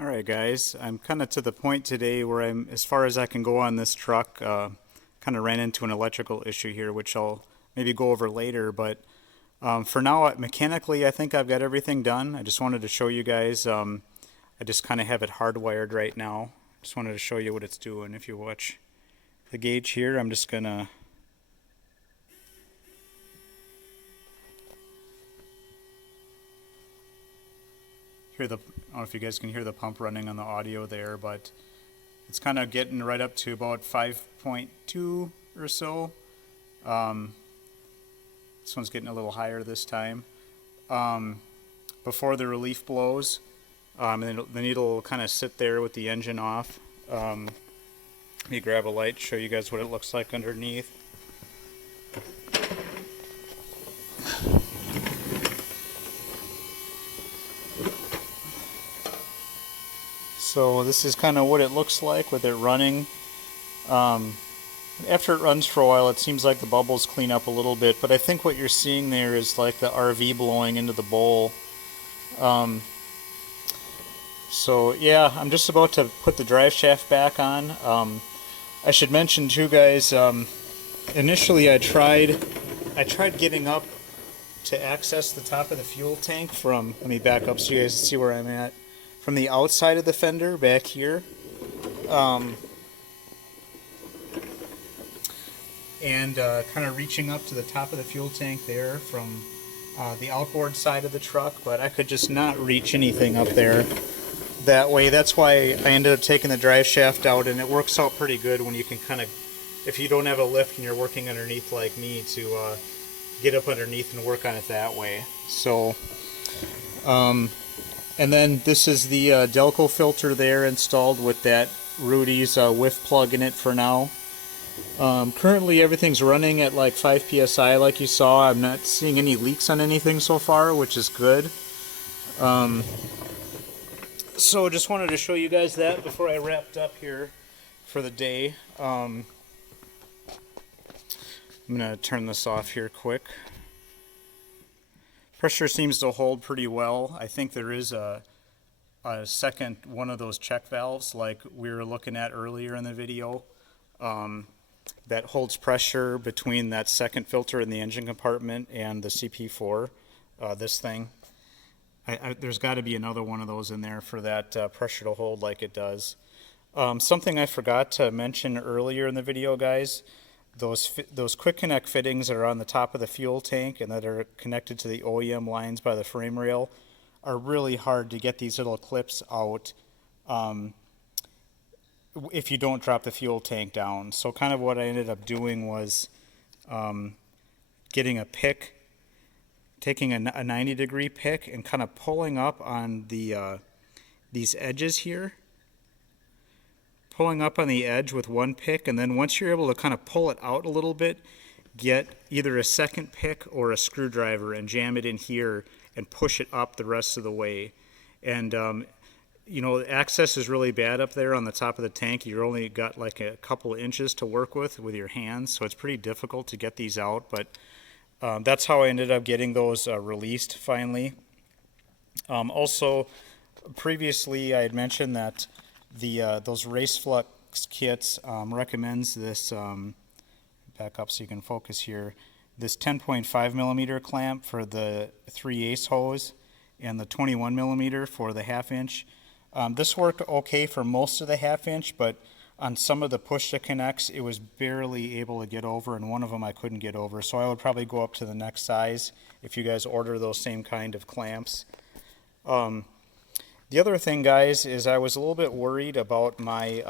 Alright guys, I'm kind of to the point today where I'm as far as I can go on this truck. Kind of ran into an electrical issue here which I'll maybe go over later, but for now mechanically I think I've got everything done. I just wanted to show you guys. I just kind of have it hardwired right now. Just wanted to show you what it's doing. If you watch the gauge here, I'm just gonna hear the, I don't know if you guys can hear the pump running on the audio there, but it's kind of getting right up to about 5.2 or so. This one's getting a little higher this time. Before the relief blows, and then the needle will kind of sit there with the engine off. Let me grab a light, show you guys what it looks like underneath. So this is kind of what it looks like with it running. After it runs for a while, it seems like the bubbles clean up a little bit, but I think what you're seeing there is like the RV blowing into the bowl. So yeah, I'm just about to put the drive shaft back on. I should mention too, guys, initially I tried getting up to access the top of the fuel tank from, let me back up so you guys see where I'm at, from the outside of the fender back here. And kind of reaching up to the top of the fuel tank there from the outboard side of the truck, but I could just not reach anything up there that way. That's why I ended up taking the drive shaft out, and it works out pretty good when you can kind of, if you don't have a lift and you're working underneath like me, to get up underneath and work on it that way. So, and then this is the Delco filter there installed with that Rudy's whiff plug in it for now. Currently everything's running at like 5 psi like you saw. I'm not seeing any leaks on anything so far, which is good. So just wanted to show you guys that before I wrapped up here for the day. I'm going to turn this off here quick. Pressure seems to hold pretty well. I think there is a second one of those check valves like we were looking at earlier in the video. That holds pressure between that second filter in the engine compartment and the CP4, this thing. There's got to be another one of those in there for that pressure to hold like it does. Something I forgot to mention earlier in the video, guys, those quick connect fittings that are on the top of the fuel tank and that are connected to the OEM lines by the frame rail are really hard to get these little clips out. If you don't drop the fuel tank down. So kind of what I ended up doing was getting a pick, taking a 90-degree pick and kind of pulling up on the these edges here. Pulling up on the edge with one pick, and then once you're able to kind of pull it out a little bit, get either a second pick or a screwdriver and jam it in here and push it up the rest of the way. And you know, access is really bad up there on the top of the tank. You're only got like a couple of inches to work with your hands, so it's pretty difficult to get these out, but that's how I ended up getting those released finally. Also, previously I had mentioned that those race flux kits recommends this, back up so you can focus here, this 10.5 millimeter clamp for the 3/8 hose and the 21 millimeter for the 1/2 inch. This worked okay for most of the 1/2 inch, but on some of the push-to-connects it was barely able to get over, and one of them I couldn't get over, so I would probably go up to the next size if you guys order those same kind of clamps. The other thing, guys, is I was a little bit worried about my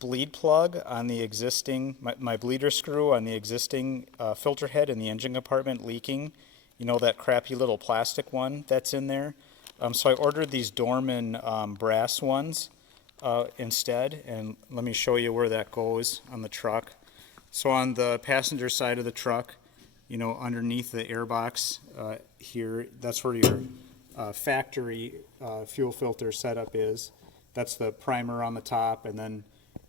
bleed plug on the existing, my bleeder screw on the existing filter head in the engine compartment leaking. You know, that crappy little plastic one that's in there. So I ordered these Dorman brass ones instead, and let me show you where that goes on the truck. So on the passenger side of the truck, you know, underneath the airbox here, that's where your factory fuel filter setup is. That's the primer on the top, and then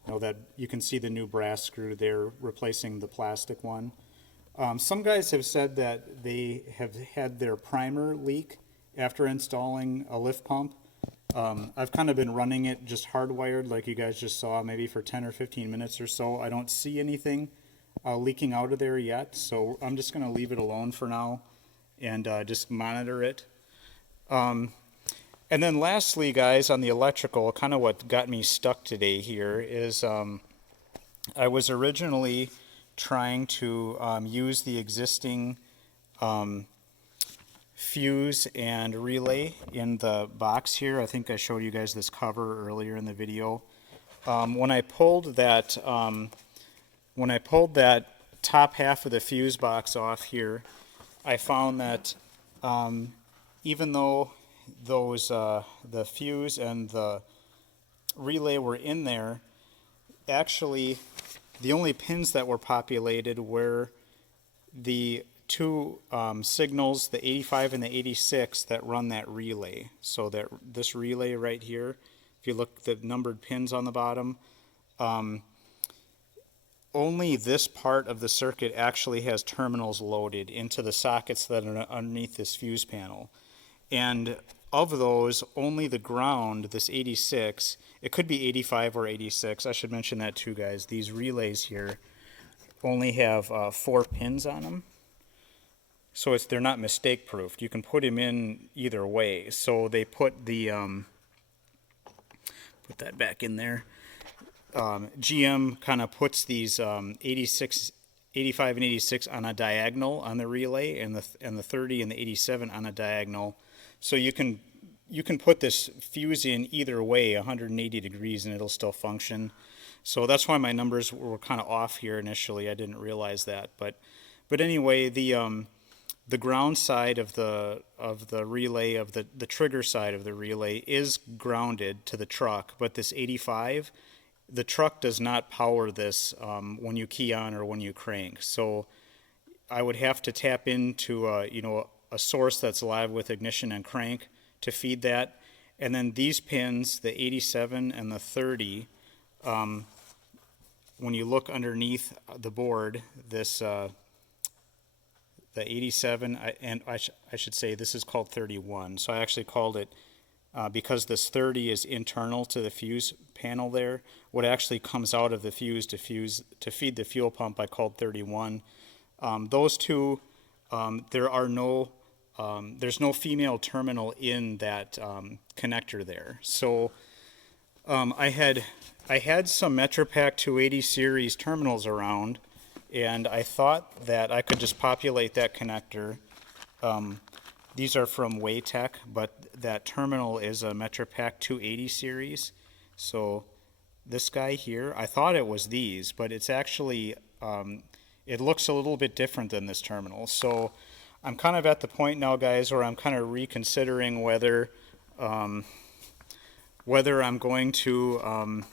you know that you can see the new brass screw there replacing the plastic one. Some guys have said that they have had their primer leak after installing a lift pump. I've kind of been running it just hardwired like you guys just saw, maybe for 10 or 15 minutes or so. I don't see anything leaking out of there yet, so I'm just going to leave it alone for now and just monitor it. And then lastly, guys, on the electrical, kind of what got me stuck today here is I was originally trying to use the existing fuse and relay in the box here. I think I showed you guys this cover earlier in the video. When I pulled that top half of the fuse box off here, I found that even though those the fuse and the relay were in there, actually the only pins that were populated were the two signals, the 85 and the 86, that run that relay. So that this relay right here, if you look at the numbered pins on the bottom, only this part of the circuit actually has terminals loaded into the sockets that are underneath this fuse panel. And of those, only the ground, this 86, it could be 85 or 86. I should mention that too, guys. These relays here only have 4 pins on them. So they're not mistake proofed. You can put them in either way. So they put the, put that back in there. GM kind of puts these 86, 85 and 86 on a diagonal on the relay, and the 30 and the 87 on a diagonal. So you can put this fuse in either way, 180 degrees, and it'll still function. So that's why my numbers were kind of off here initially. I didn't realize that, but anyway, the ground side of the relay, of the trigger side of the relay, is grounded to the truck, but this 85, the truck does not power this when you key on or when you crank. So I would have to tap into a source that's live with ignition and crank to feed that. And then these pins, the 87 and the 30, when you look underneath the board, this the 87, I should say this is called 31. So I actually called it, because this 30 is internal to the fuse panel there, what actually comes out of the fuse to feed the fuel pump, I called 31. Those two, there's no female terminal in that connector there. So I had some MetroPack 280 series terminals around, and I thought that I could just populate that connector. These are from Waytech, but that terminal is a MetroPack 280 series. So this guy here, I thought it was these, but it's actually, it looks a little bit different than this terminal. So I'm kind of at the point now, guys, where I'm kind of reconsidering whether I'm going to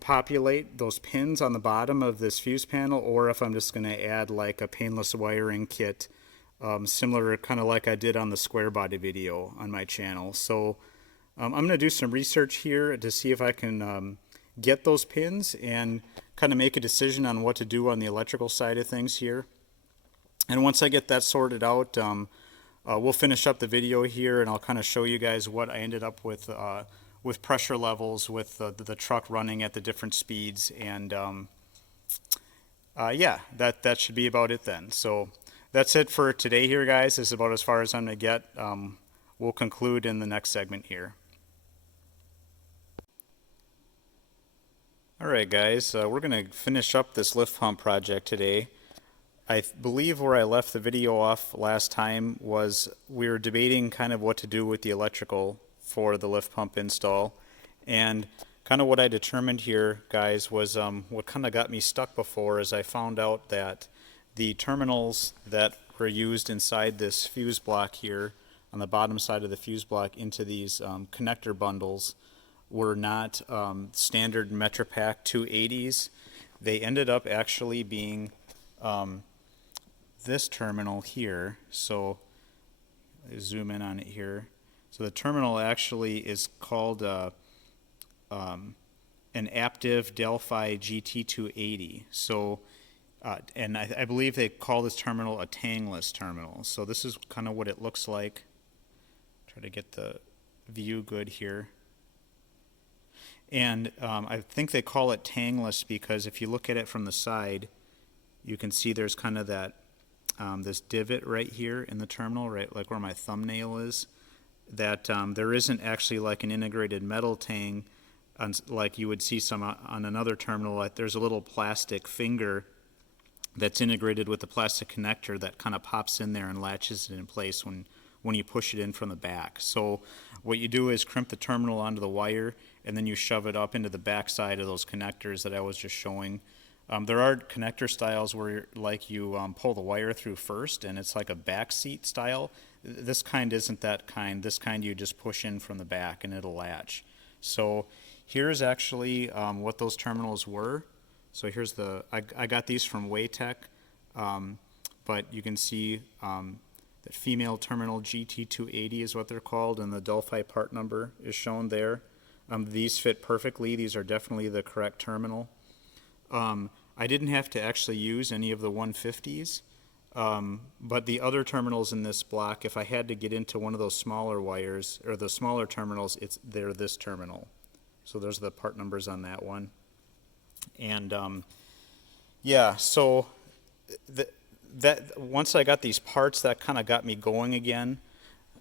populate those pins on the bottom of this fuse panel, or if I'm just going to add like a painless wiring kit, similar kind of like I did on the square body video on my channel. So I'm going to do some research here to see if I can get those pins and kind of make a decision on what to do on the electrical side of things here. And once I get that sorted out, we'll finish up the video here, and I'll kind of show you guys what I ended up with pressure levels, with the truck running at the different speeds, and yeah, that should be about it then. So that's it for today here, guys. This is about as far as I'm going to get. We'll conclude in the next segment here. Alright, guys, we're going to finish up this lift pump project today. I believe where I left the video off last time was we were debating kind of what to do with the electrical for the lift pump install, and kind of what I determined here, guys, was what kind of got me stuck before is I found out that the terminals that were used inside this fuse block here on the bottom side of the fuse block into these connector bundles were not standard MetroPack 280s. They ended up actually being this terminal here. So I zoom in on it here. So the terminal actually is called an Aptiv Delphi GT280. So and I believe they call this terminal a tangless terminal. So this is kind of what it looks like. Try to get the view good here. And I think they call it tangless because if you look at it from the side, you can see there's kind of that this divot right here in the terminal, right, like where my thumbnail is, that there isn't actually like an integrated metal tang like you would see some on another terminal. Like there's a little plastic finger that's integrated with the plastic connector that kind of pops in there and latches it in place when you push it in from the back. So what you do is crimp the terminal onto the wire, and then you shove it up into the back side of those connectors that I was just showing. There are connector styles where like you pull the wire through first, and it's like a back seat style. This kind isn't that kind. This kind you just push in from the back and it'll latch. So here's actually what those terminals were. So here's I got these from Waytech, but you can see the female terminal GT280 is what they're called, and the Delphi part number is shown there. These fit perfectly. These are definitely the correct terminal. I didn't have to actually use any of the 150s, but the other terminals in this block, if I had to get into one of those smaller wires, or the smaller terminals, they're this terminal. So there's the part numbers on that one. And yeah, so that once I got these parts, that kind of got me going again,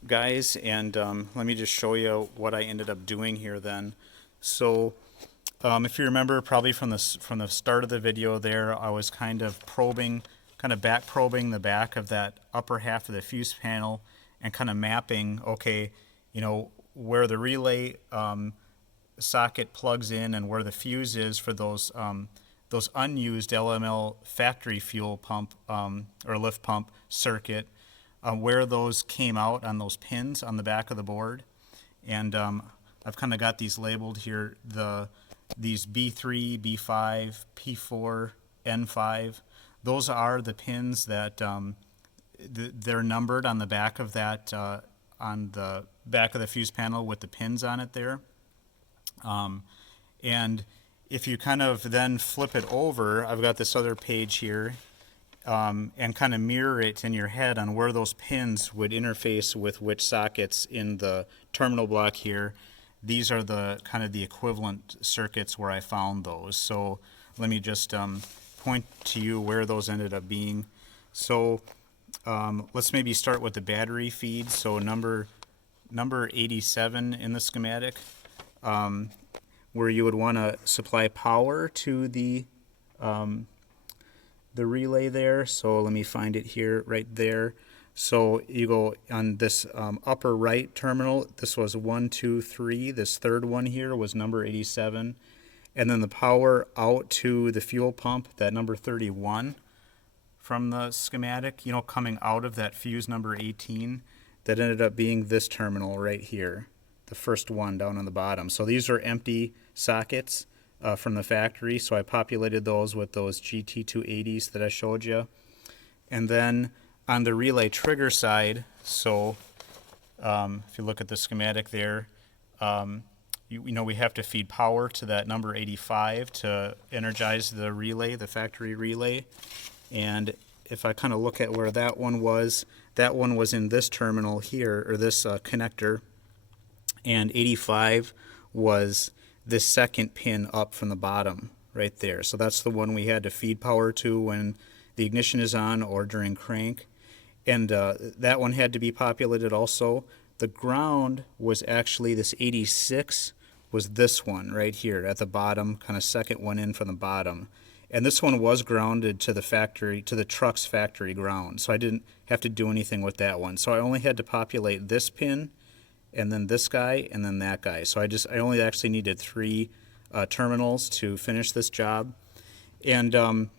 guys. And let me just show you what I ended up doing here then. So if you remember, probably from the start of the video there, I was kind of back probing the back of that upper half of the fuse panel and kind of mapping, okay, you know, where the relay socket plugs in and where the fuse is for those unused LML factory fuel pump or lift pump circuit, where those came out on those pins on the back of the board. And I've kind of got these labeled here, these B3, B5, P4, N5. Those are the pins that they're numbered on the back of that, on the back of the fuse panel with the pins on it there. And if you kind of then flip it over, I've got this other page here, and kind of mirror it in your head on where those pins would interface with which sockets in the terminal block here. These are the kind of the equivalent circuits where I found those. So let me just point to you where those ended up being. So let's maybe start with the battery feed. So number 87 in the schematic, where you would want to supply power to the relay there. So let me find it here, right there. So you go on this upper right terminal. This was 1, 2, 3. This third one here was number 87. And then the power out to the fuel pump, that number 31 from the schematic, you know, coming out of that fuse number 18, that ended up being this terminal right here, the first one down on the bottom. So these are empty sockets from the factory. So I populated those with those GT280s that I showed you. And then on the relay trigger side, so if you look at the schematic there, you know we have to feed power to that number 85 to energize the relay, the factory relay. And if I kind of look at where that one was in this terminal here, or this connector, and 85 was this second pin up from the bottom right there. So that's the one we had to feed power to when the ignition is on or during crank. And that one had to be populated also. The ground was actually this 86 was this one right here at the bottom, kind of second one in from the bottom. And this one was grounded to the factory, to the truck's factory ground. So I didn't have to do anything with that one. So I only had to populate this pin, and then this guy, and then that guy. So I only actually needed 3 terminals to finish this job. And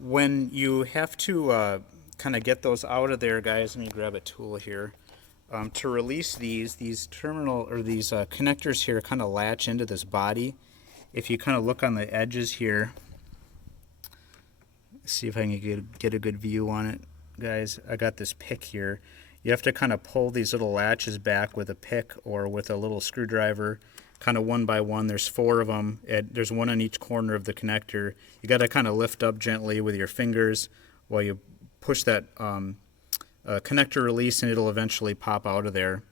when you have to kind of get those out of there, guys, let me grab a tool here. To release these terminal, or these connectors here kind of latch into this body. If you kind of look on the edges here, see if I can get a good view on it, guys. I got this pick here. You have to kind of pull these little latches back with a pick or with a little screwdriver, kind of one by one. There's 4 of them. There's one on each corner of the connector. You got to kind of lift up gently with your fingers while you push that connector release, and it'll eventually pop out of there.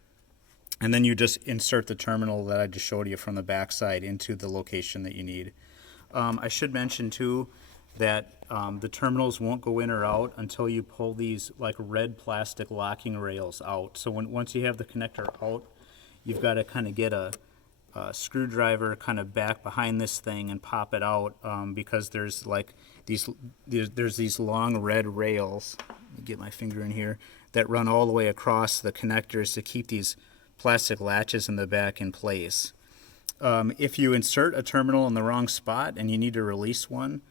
And then you just insert the terminal that I just showed you from the backside into the location that you need. I should mention too that the terminals won't go in or out until you pull these like red plastic locking rails out. So once you have the connector out, you've got to kind of get a screwdriver kind of back behind this thing and pop it out, because there's like there's these long red rails. Let me get my finger in here, that run all the way across the connectors to keep these plastic latches in the back in place. If you insert a terminal in the wrong spot and you need to release one,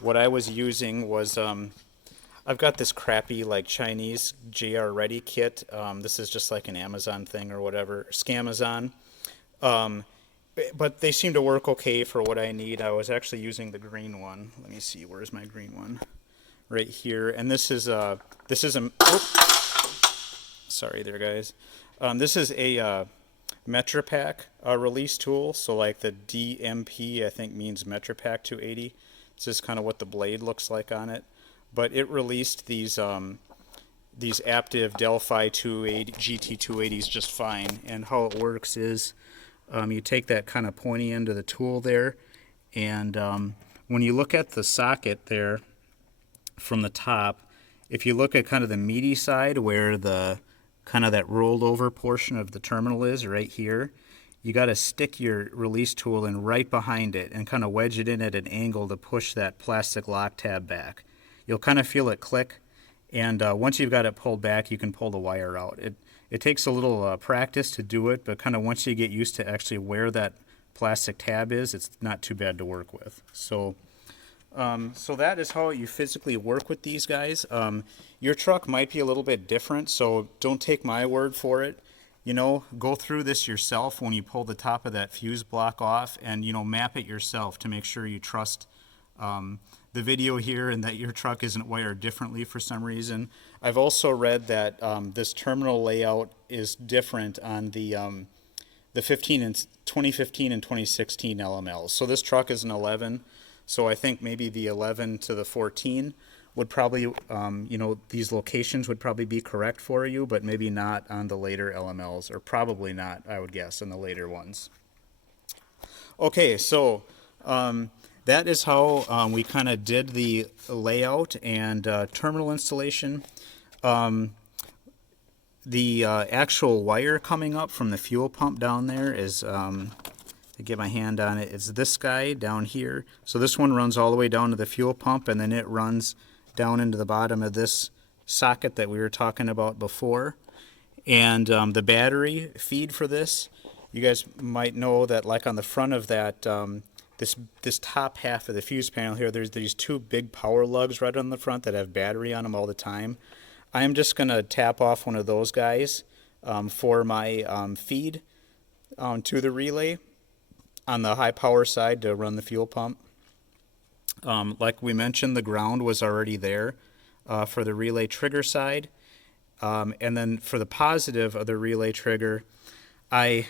what I was using was I've got this crappy like Chinese JR Ready kit. This is just like an Amazon thing or whatever, Scamazon. But they seem to work okay for what I need. I was actually using the green one. Let me see, where's my green one? Right here. And this is a sorry there, guys. This is a MetraPack release tool. So like the DMP, I think, means MetraPack 280. This is kind of what the blade looks like on it. But it released these Aptiv Delphi 280 GT 280s just fine. And how it works is you take that kind of pointy end of the tool there, and when you look at the socket there from the top, if you look at kind of the meaty side where the kind of that rolled over portion of the terminal is right here, you got to stick your release tool in right behind it and kind of wedge it in at an angle to push that plastic lock tab back. You'll kind of feel it click, and once you've got it pulled back, you can pull the wire out. It takes a little practice to do it, but kind of once you get used to actually where that plastic tab is, it's not too bad to work with. So that is how you physically work with these guys. Your truck might be a little bit different, so don't take my word for it. You know, go through this yourself when you pull the top of that fuse block off, and, you know, map it yourself to make sure you trust the video here and that your truck isn't wired differently for some reason. I've also read that this terminal layout is different on the 2015 and 2016 LMLs. So this truck is an 11, so I think maybe the 11 to the 14 would probably, you know, these locations would probably be correct for you, but maybe not on the later LMLs, or probably not, I would guess, on the later ones. Okay, so that is how we kind of did the layout and terminal installation. The actual wire coming up from the fuel pump down there is, to get my hand on it, it's this guy down here. So this one runs all the way down to the fuel pump, and then it runs down into the bottom of this socket that we were talking about before. And the battery feed for this, you guys might know that like on the front of that, this top half of the fuse panel here, there's these two big power lugs right on the front that have battery on them all the time. I'm just going to tap off one of those guys for my feed to the relay on the high power side to run the fuel pump. Like we mentioned, the ground was already there for the relay trigger side. And then for the positive of the relay trigger, I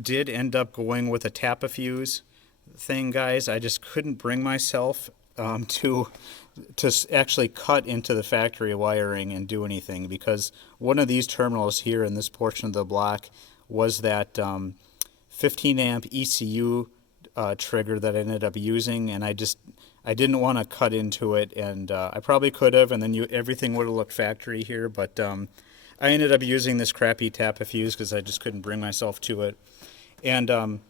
did end up going with a tap-a-fuse thing, guys. I just couldn't bring myself to actually cut into the factory wiring and do anything, because one of these terminals here in this portion of the block was that 15 amp ECU trigger that I ended up using, and I didn't want to cut into it, and I probably could have, and then everything would have looked factory here, but I ended up using this crappy tap-a-fuse because I just couldn't bring myself to it. And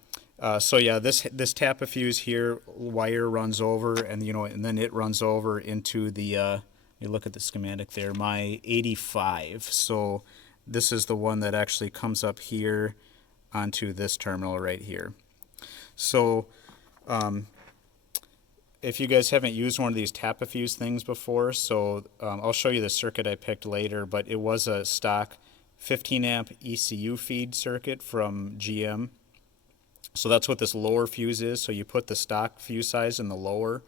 so yeah, this tap-a-fuse here wire runs over, and and then it runs over into the you look at the schematic there, my 85. So this is the one that actually comes up here onto this terminal right here. So if you guys haven't used one of these tap-a-fuse things before, so I'll show you the circuit I picked later, but it was a stock 15 amp ECU feed circuit from GM. So that's what this lower fuse is. So you put the stock fuse size in the lower,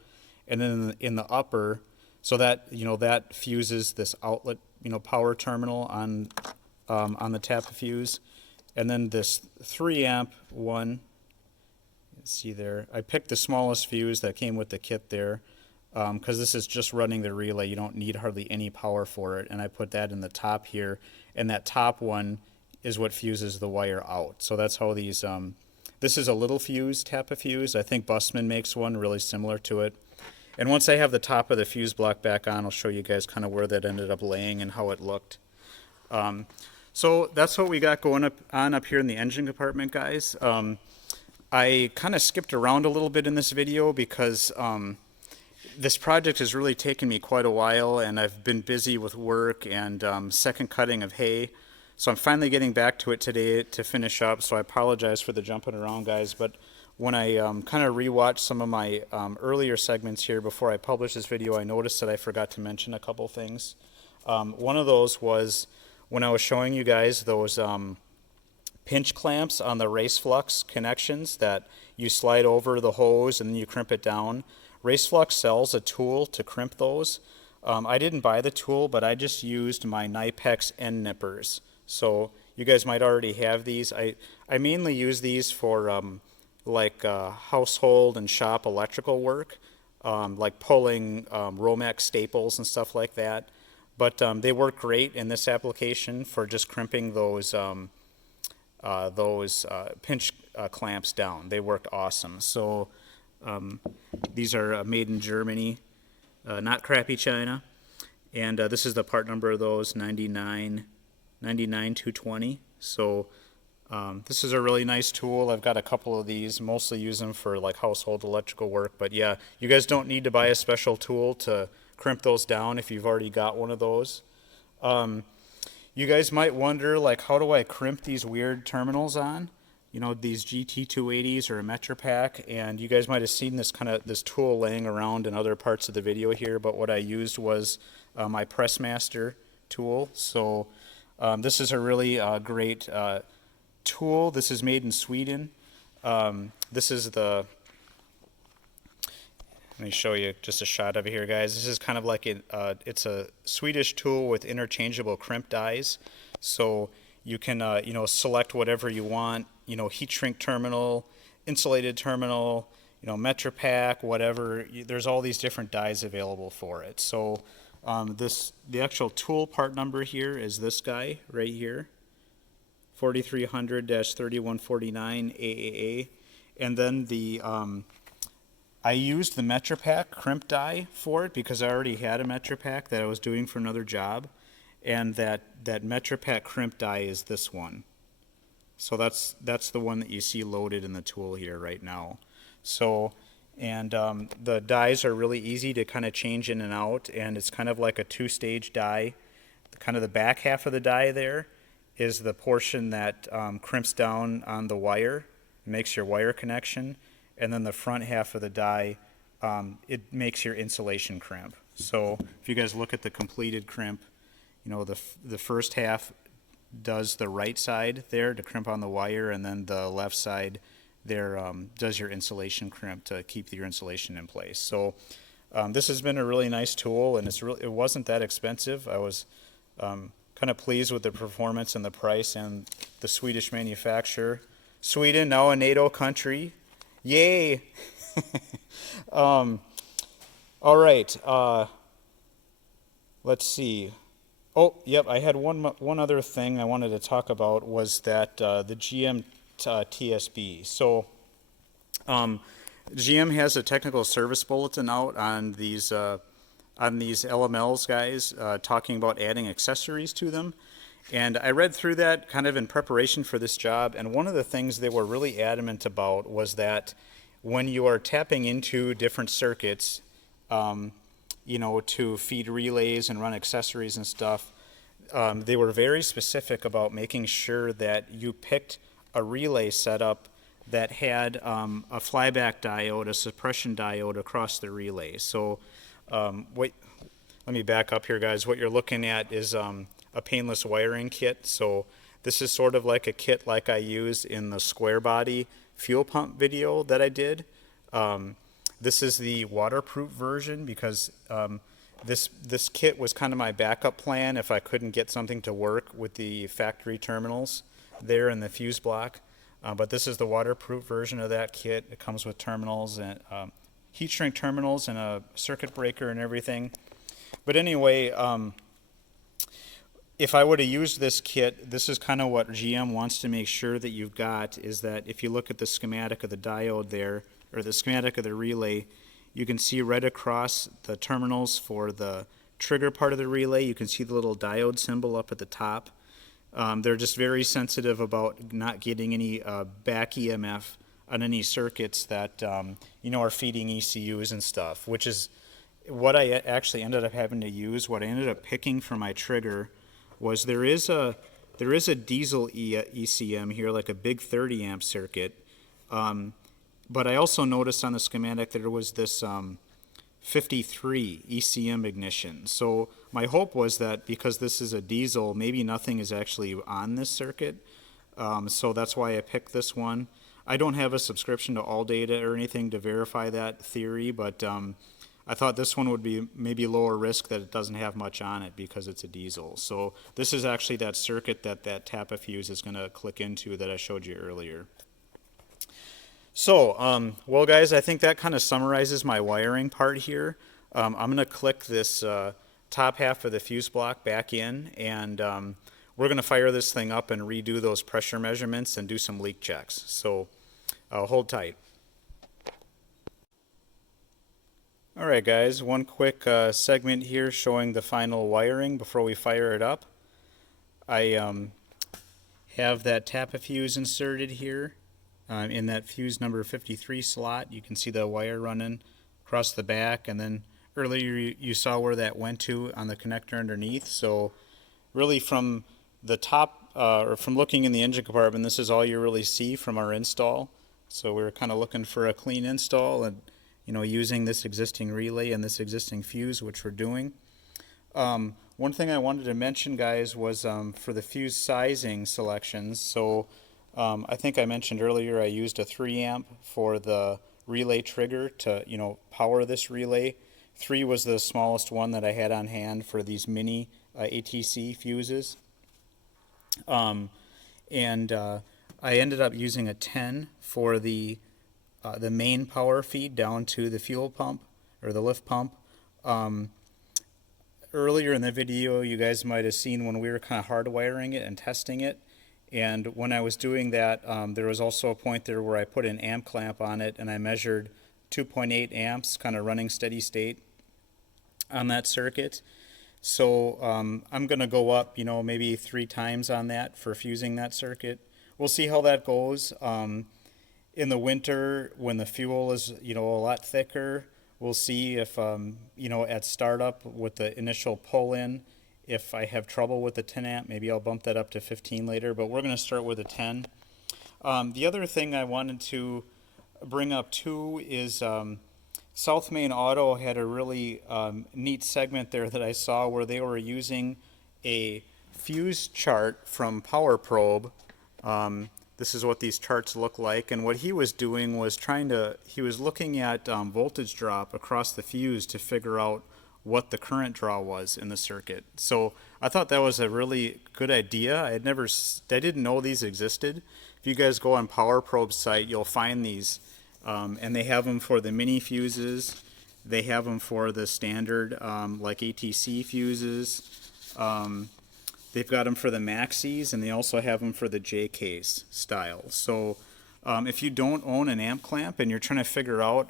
and then in the upper, so that that fuses this outlet power terminal on the tap-a-fuse, and then this 3 amp one. See there, I picked the smallest fuse that came with the kit there because this is just running the relay. You don't need hardly any power for it, and I put that in the top here, and that top one is what fuses the wire out. So that's how these, this is a little fuse, Tappa fuse. I think Bussmann makes one really similar to it. And once I have the top of the fuse block back on, I'll show you guys kind of where that ended up laying and how it looked. So that's what we got going on up here in the engine compartment, guys. I kind of skipped around a little bit in this video because this project has really taken me quite a while, and I've been busy with work and second cutting of hay. So I'm finally getting back to it today to finish up, so I apologize for the jumping around, guys. But when I kind of rewatched some of my earlier segments here before I published this video, I noticed that I forgot to mention a couple things. One of those was when I was showing you guys those pinch clamps on the race flux connections that you slide over the hose and then you crimp it down. Raceflux sells a tool to crimp those. I didn't buy the tool, but I just used my Knipex end nippers. So you guys might already have these. I mainly use these for like household and shop electrical work, like pulling Romex staples and stuff like that. But they work great in this application for just crimping those pinch clamps down. They work awesome. So these are made in Germany, not crappy China. And this is the part number of those, 220. So this is a really nice tool. I've got a couple of these, mostly use them for like household electrical work. But yeah, you guys don't need to buy a special tool to crimp those down if you've already got one of those. You guys might wonder, like, how do I crimp these weird terminals on? You know, these GT280s or a MetroPack, and you guys might have seen this tool laying around in other parts of the video here, but what I used was my Pressmaster tool. So this is a really great tool. This is made in Sweden. This is the, let me show you just a shot of it here, guys. This is kind of like it's a Swedish tool with interchangeable crimp dies. So you can you know, select whatever you want, you know, heat shrink terminal, insulated terminal, you know, MetroPack, whatever. There's all these different dies available for it. So the actual tool part number here is this guy right here, 4300-3149 AAA. And then the I used the MetroPack crimp die for it because I already had a MetroPack that I was doing for another job, and that MetroPack crimp die is this one. So that's the one that you see loaded in the tool here right now. So, and the dies are really easy to kind of change in and out, and it's kind of like a two-stage die. Kind of the back half of the die there is the portion that crimps down on the wire, makes your wire connection, and then the front half of the die, it makes your insulation crimp. So if you guys look at the completed crimp, you know, the first half does the right side there to crimp on the wire, and then the left side there does your insulation crimp to keep your insulation in place. So this has been a really nice tool, and it wasn't that expensive. I was kind of pleased with the performance and the price, and the Swedish manufacturer. Sweden, now a NATO country. Yay! All right. Let's see. Oh, yep. I had one other thing I wanted to talk about was that the GM TSB. So, GM has a technical service bulletin out on these LMLs, guys, talking about adding accessories to them. And I read through that kind of in preparation for this job, and one of the things they were really adamant about was that when you are tapping into different circuits, you know, to feed relays and run accessories and stuff, they were very specific about making sure that you picked a relay setup that had a flyback diode, a suppression diode across the relay. So let me back up here, guys. What you're looking at is a painless wiring kit. So this is sort of like a kit like I used in the square body fuel pump video that I did. This is the waterproof version because this kit was kind of my backup plan if I couldn't get something to work with the factory terminals there in the fuse block. But this is the waterproof version of that kit. It comes with terminals and heat shrink terminals and a circuit breaker and everything. But anyway, if I would have used this kit, this is kind of what GM wants to make sure that you've got, is that if you look at the schematic of the diode there, or the schematic of the relay, you can see right across the terminals for the trigger part of the relay, you can see the little diode symbol up at the top. They're just very sensitive about not getting any back EMF on any circuits that are feeding ECUs and stuff, which is what I actually ended up having to use. What I ended up picking for my trigger was there is a diesel ECM here, like a big 30 amp circuit, but I also noticed on the schematic there was this 53 ECM ignition. So my hope was that because this is a diesel, maybe nothing is actually on this circuit. So that's why I picked this one. I don't have a subscription to AllData or anything to verify that theory, but I thought this one would be maybe lower risk that it doesn't have much on it because it's a diesel. So this is actually that circuit that Tappa fuse is going to click into that I showed you earlier. So, well guys, I think that kind of summarizes my wiring part here. I'm going to click this top half of the fuse block back in, and we're going to fire this thing up and redo those pressure measurements and do some leak checks. So hold tight. Alright guys, one quick segment here showing the final wiring before we fire it up. I have that Tappa fuse inserted here in that fuse number 53 slot. You can see the wire running across the back, and then earlier you saw where that went to on the connector underneath. So really from the top, or from looking in the engine compartment, this is all you really see from our install. So we were kind of looking for a clean install and using this existing relay and this existing fuse, which we're doing. One thing I wanted to mention, guys, was for the fuse sizing selections. So I think I mentioned earlier I used a 3 amp for the relay trigger to power this relay. 3 was the smallest one that I had on hand for these mini ATC fuses. I ended up using a 10 for the main power feed down to the fuel pump or the lift pump. Earlier in the video, you guys might have seen when we were kind of hardwiring it and testing it. And when I was doing that, there was also a point there where I put an amp clamp on it and I measured 2.8 amps, kind of running steady state on that circuit. So I'm going to go up, maybe 3 times on that for fusing that circuit. We'll see how that goes. In the winter, when the fuel is, a lot thicker, we'll see if, at startup with the initial pull-in, if I have trouble with the 10 amp, maybe I'll bump that up to 15 later, but we're going to start with a 10. The other thing I wanted to bring up too is South Main Auto had a really neat segment there that I saw where they were using a fuse chart from Power Probe. This is what these charts look like, and what he was doing was he was looking at voltage drop across the fuse to figure out what the current draw was in the circuit. So I thought that was a really good idea. I didn't know these existed. If you guys go on Power Probe's site, you'll find these, and they have them for the mini fuses. They have them for the standard like ATC fuses. They've got them for the maxis, and they also have them for the J-case style. So if you don't own an amp clamp and you're trying to figure out,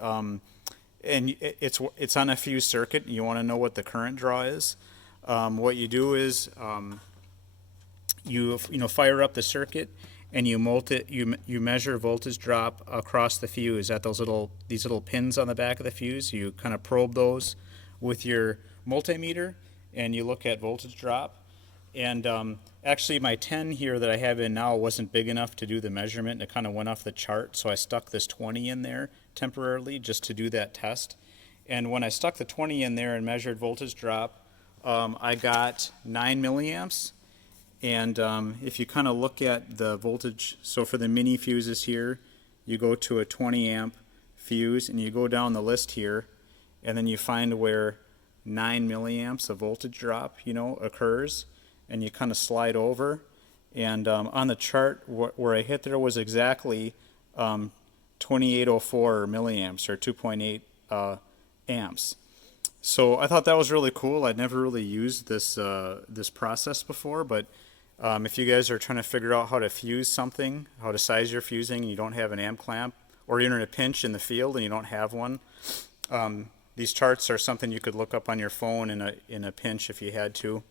and it's on a fuse circuit, and you want to know what the current draw is, what you do is you fire up the circuit and you measure voltage drop across the fuse at these little pins on the back of the fuse. You kind of probe those with your multimeter, and you look at voltage drop. And actually my 10 here that I have in now wasn't big enough to do the measurement. It kind of went off the chart, so I stuck this 20 in there temporarily just to do that test. And when I stuck the 20 in there and measured voltage drop, I got 9 milliamps. And if you kind of look at the voltage, so for the mini fuses here, you go to a 20 amp fuse and you go down the list here, and then you find where 9 milliamps of voltage drop, occurs. And you kind of slide over, and on the chart where I hit there was exactly 2804 milliamps or 2.8 amps. So I thought that was really cool. I'd never really used this process before, but if you guys are trying to figure out how to fuse something, how to size your fusing, and you don't have an amp clamp, or you're in a pinch in the field and you don't have one, these charts are something you could look up on your phone in a pinch if you had to.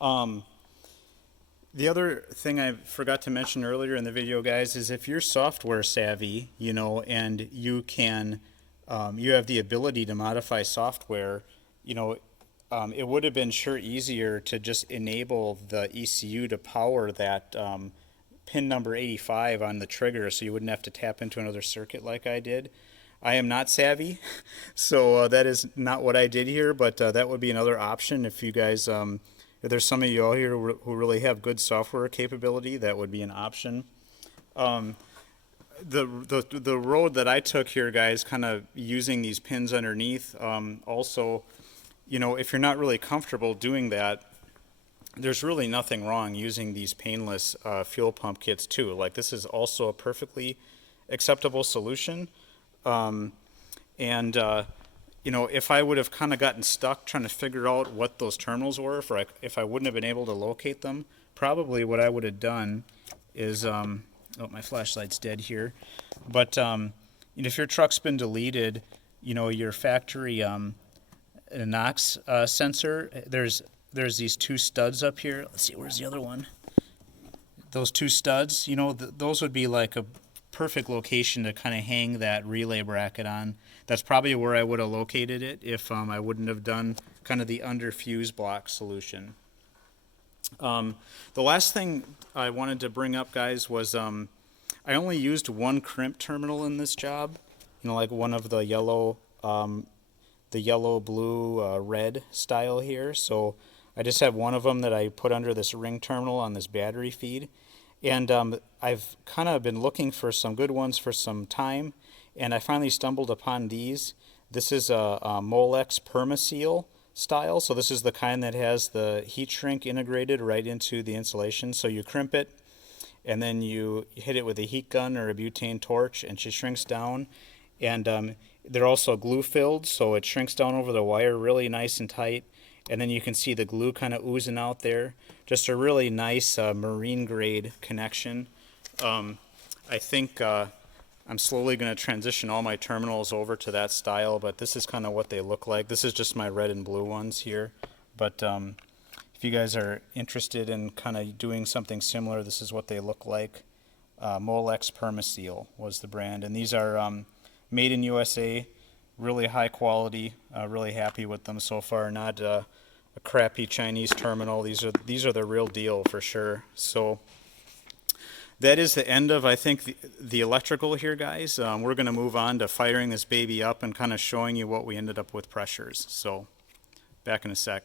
The other thing I forgot to mention earlier in the video, guys, is if you're software savvy, you know, and you can, you have the ability to modify software, you know, it would have been sure easier to just enable the ECU to power that pin number 85 on the trigger, so you wouldn't have to tap into another circuit like I did. I am not savvy, so that is not what I did here, but that would be another option if you guys, if there's some of you all here who really have good software capability, that would be an option. The road that I took here, guys, kind of using these pins underneath, also, you know, if you're not really comfortable doing that, there's really nothing wrong using these painless fuel pump kits too. Like, this is also a perfectly acceptable solution. You know, if I would have kind of gotten stuck trying to figure out what those terminals were, if I wouldn't have been able to locate them, probably what I would have done is, oh, my flashlight's dead here. But you know, if your truck's been deleted, you know, your factory NOx sensor, there's these two studs up here. Let's see, where's the other one? Those two studs, you know, those would be like a perfect location to kind of hang that relay bracket on. That's probably where I would have located it if I wouldn't have done kind of the under fuse block solution. The last thing I wanted to bring up, guys, was I only used one crimp terminal in this job. You know, like one of the yellow, blue, red style here. So I just have one of them that I put under this ring terminal on this battery feed. And I've kind of been looking for some good ones for some time, and I finally stumbled upon these. This is a Molex Permaseal style, so this is the kind that has the heat shrink integrated right into the insulation. So you crimp it, and then you hit it with a heat gun or a butane torch, and she shrinks down. And they're also glue filled, so it shrinks down over the wire really nice and tight. And then you can see the glue kind of oozing out there. Just a really nice marine grade connection. I think I'm slowly going to transition all my terminals over to that style, but this is kind of what they look like. This is just my red and blue ones here. But if you guys are interested in kind of doing something similar, this is what they look like. Molex Permaseal was the brand. And these are made in USA, really high quality, really happy with them so far. Not a crappy Chinese terminal. These are the real deal for sure. So that is the end of, I think, the electrical here, guys. We're going to move on to firing this baby up and kind of showing you what we ended up with pressures. So back in a sec.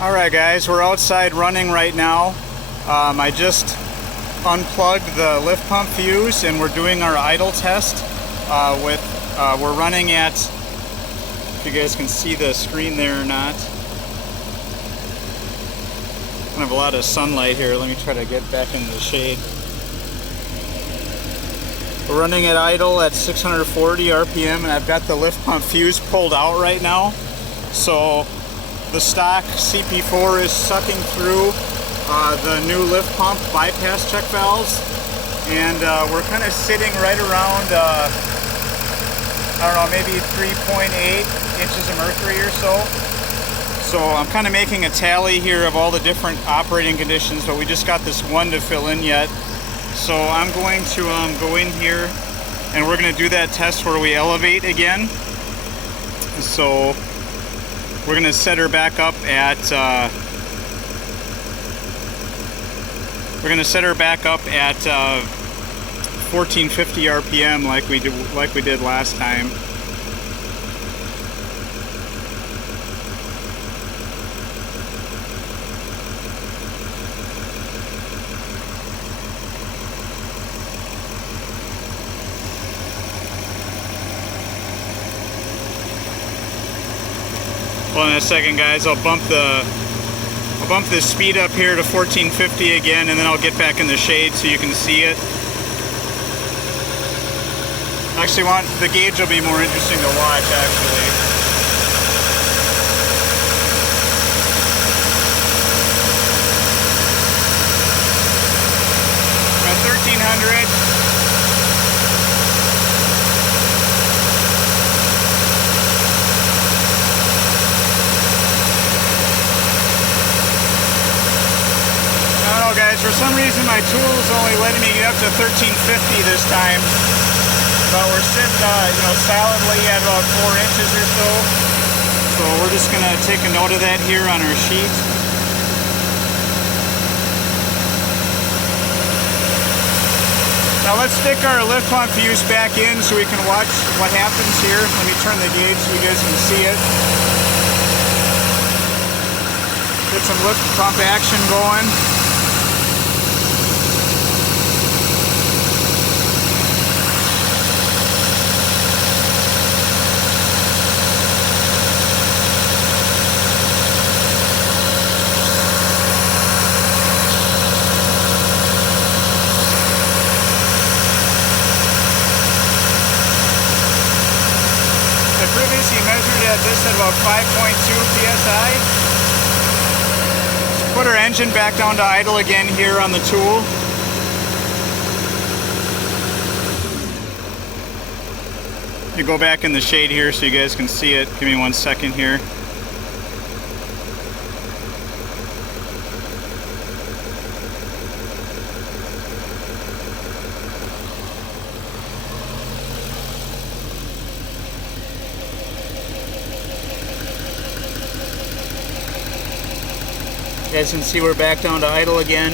All right, guys, we're outside running right now. I just unplugged the lift pump fuse and we're doing our idle test. We're running at, if you guys can see the screen there or not, kind of a lot of sunlight here. Let me try to get back into the shade. We're running at idle at 640 RPM and I've got the lift pump fuse pulled out right now. So the stock CP4 is sucking through the new lift pump bypass check valves, and we're kind of sitting right around, I don't know, maybe 3.8 inches of mercury or so. So I'm kind of making a tally here of all the different operating conditions, but we just got this one to fill in yet. So I'm going to go in here and we're going to do that test where we elevate again. So we're going to set her back up at 1450 RPM like we did last time. Well, in a second, guys, I'll bump the speed up here to 1450 again, and then I'll get back in the shade so you can see it. Actually, the gauge will be more interesting to watch, actually. We're at 1300. I don't know, guys, for some reason my tool is only letting me get up to 1350 this time. But we're sitting, solidly at about 4 inches or so. So we're just gonna take a note of that here on our sheet. Now let's stick our lift pump fuse back in so we can watch what happens here. Let me turn the gauge so you guys can see it. Get some lift pump action going. Previously measured at this at about 5.2 psi. Let's put our engine back down to idle again here on the tool. You go back in the shade here so you guys can see it. Give me 1 second here. You guys can see we're back down to idle again.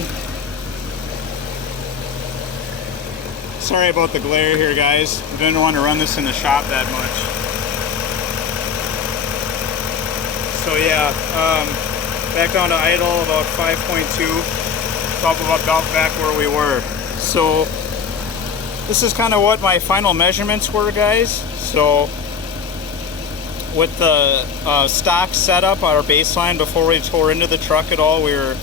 Sorry about the glare here, guys. I didn't want to run this in the shop that much. So yeah, back down to idle, about 5.2, about back where we were. So this is kind of what my final measurements were, guys. So with the stock setup, our baseline before we tore into the truck at all, we were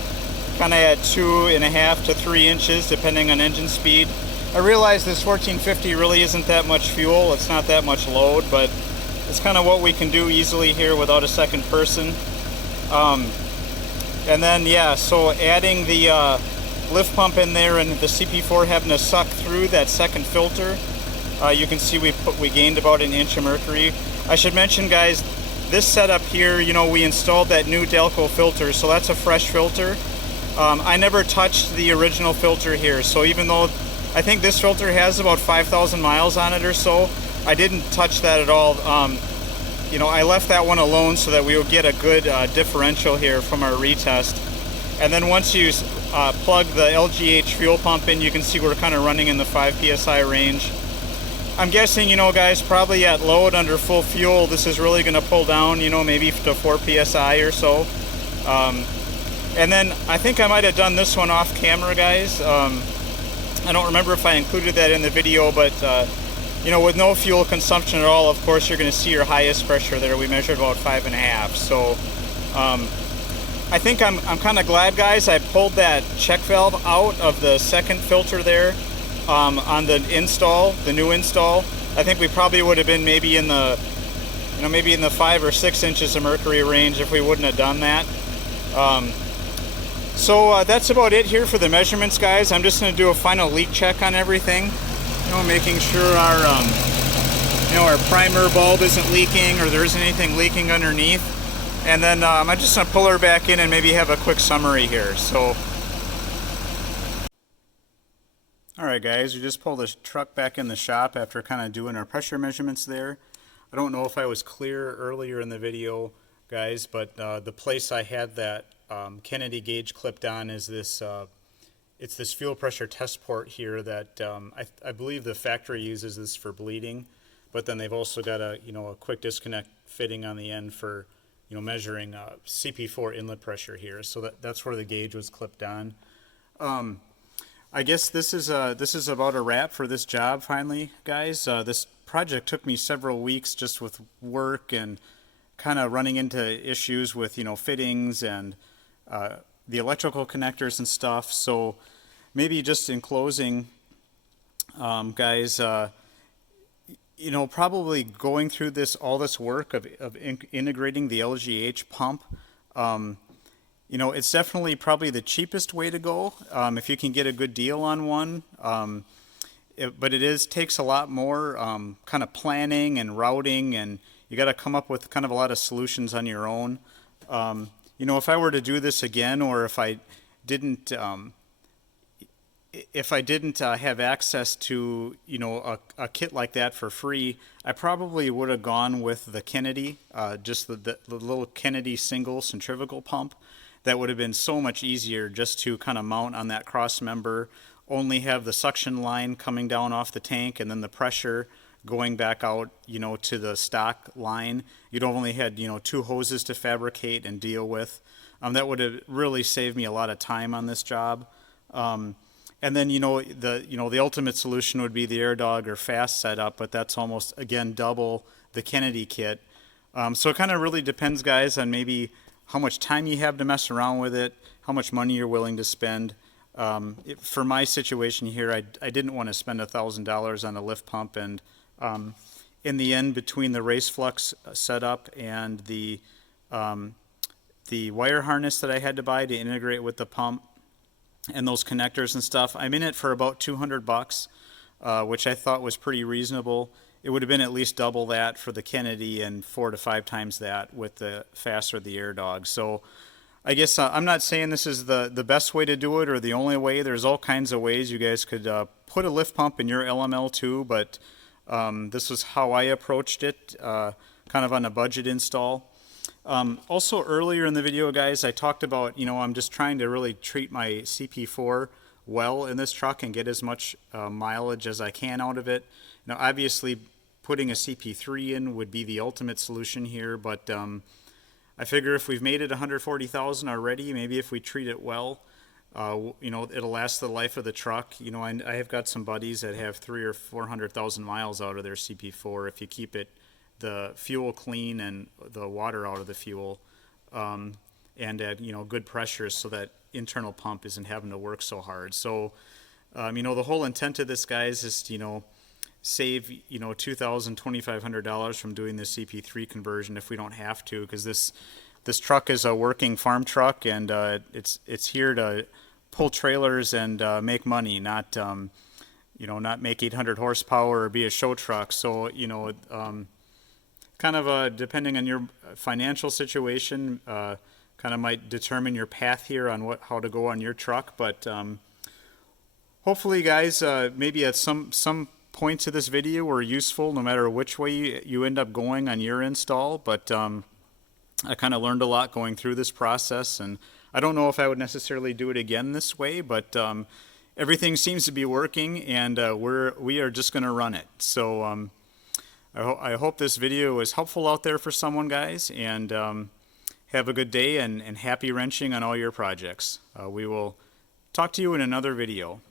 kind of at 2.5 to 3 inches depending on engine speed. I realize this 1450 really isn't that much fuel, it's not that much load, but it's kind of what we can do easily here without a second person. And then yeah, so adding the lift pump in there and the CP4 having to suck through that second filter, you can see we gained about 1 inch of mercury. I should mention, guys, this setup here, we installed that new Delco filter, so that's a fresh filter. I never touched the original filter here, so even though I think this filter has about 5,000 miles on it or so, I didn't touch that at all. I left that one alone so that we would get a good differential here from our retest. And then once you plug the LGH fuel pump in, you can see we're kind of running in the 5 psi range. I'm guessing, guys, probably at load under full fuel, this is really going to pull down, maybe to 4 psi or so. And then I think I might have done this one off camera, guys. I don't remember if I included that in the video, but with no fuel consumption at all, of course, you're going to see your highest pressure there. We measured about 5.5. So I think I'm kind of glad, guys, I pulled that check valve out of the second filter there. On the install, the new install, I think we probably would have been maybe in the, maybe in the 5 or 6 inches of mercury range if we wouldn't have done that. So that's about it here for the measurements, guys. I'm just going to do a final leak check on everything, making sure our, our primer bulb isn't leaking or there isn't anything leaking underneath. And then I'm just going to pull her back in and maybe have a quick summary here. So. Alright guys, we just pulled the truck back in the shop after kind of doing our pressure measurements there. I don't know if I was clear earlier in the video, guys, but the place I had that Kennedy gauge clipped on is this, it's this fuel pressure test port here that I believe the factory uses this for bleeding, but then they've also got a, a quick disconnect fitting on the end for, measuring CP4 inlet pressure here. So that's where the gauge was clipped on. I guess this is about a wrap for this job finally, guys. This project took me several weeks just with work and kind of running into issues with, fittings and the electrical connectors and stuff. So maybe just in closing, guys, Probably going through all this work of integrating the LGH pump, it's definitely probably the cheapest way to go if you can get a good deal on one. But takes a lot more kind of planning and routing, and you got to come up with kind of a lot of solutions on your own. If I were to do this again, or didn't, if I didn't have access to a kit like that for free, I probably would have gone with the Kennedy, just the little Kennedy single centrifugal pump. That would have been so much easier just to kind of mount on that cross member, only have the suction line coming down off the tank, and then the pressure going back out, to the stock line. You'd only had, two hoses to fabricate and deal with. That would have really saved me a lot of time on this job. And then the ultimate solution would be the AirDog or Fast setup, but that's almost again double the Kennedy kit. So it kind of really depends, guys, on maybe how much time you have to mess around with it, how much money you're willing to spend. For my situation here, I didn't want to spend $1,000 on a lift pump, and in the end, between the race flux setup and the wire harness that I had to buy to integrate with the pump, and those connectors and stuff, I'm in it for about $200, which I thought was pretty reasonable. It would have been at least double that for the Kennedy and 4 to 5 times that with the Fast or the AirDog. So I guess I'm not saying this is the best way to do it or the only way. There's all kinds of ways you guys could put a lift pump in your LML too, but this was how I approached it, kind of on a budget install. Also earlier in the video, guys, I talked about, I'm just trying to really treat my CP4 well in this truck and get as much mileage as I can out of it. Now, obviously, putting a CP3 in would be the ultimate solution here, but I figure if we've made it 140,000 already, maybe if we treat it well, it'll last the life of the truck. I have got some buddies that have 300,000 or 400,000 miles out of their CP4 if you keep the fuel clean and the water out of the fuel, and at good pressures so that internal pump isn't having to work so hard. So the whole intent of this, guys, is to save $2,000, $2,500 from doing the CP3 conversion if we don't have to, because this truck is a working farm truck, and it's here to pull trailers and make money, not not make 800 horsepower or be a show truck. So kind of depending on your financial situation, kind of might determine your path here on how to go on your truck. But hopefully, guys, maybe at some points of this video were useful, no matter which way you end up going on your install. But I kind of learned a lot going through this process, and I don't know if I would necessarily do it again this way, but everything seems to be working, and we are just going to run it. So I hope this video was helpful out there for someone, guys, and have a good day and happy wrenching on all your projects. We will talk to you in another video.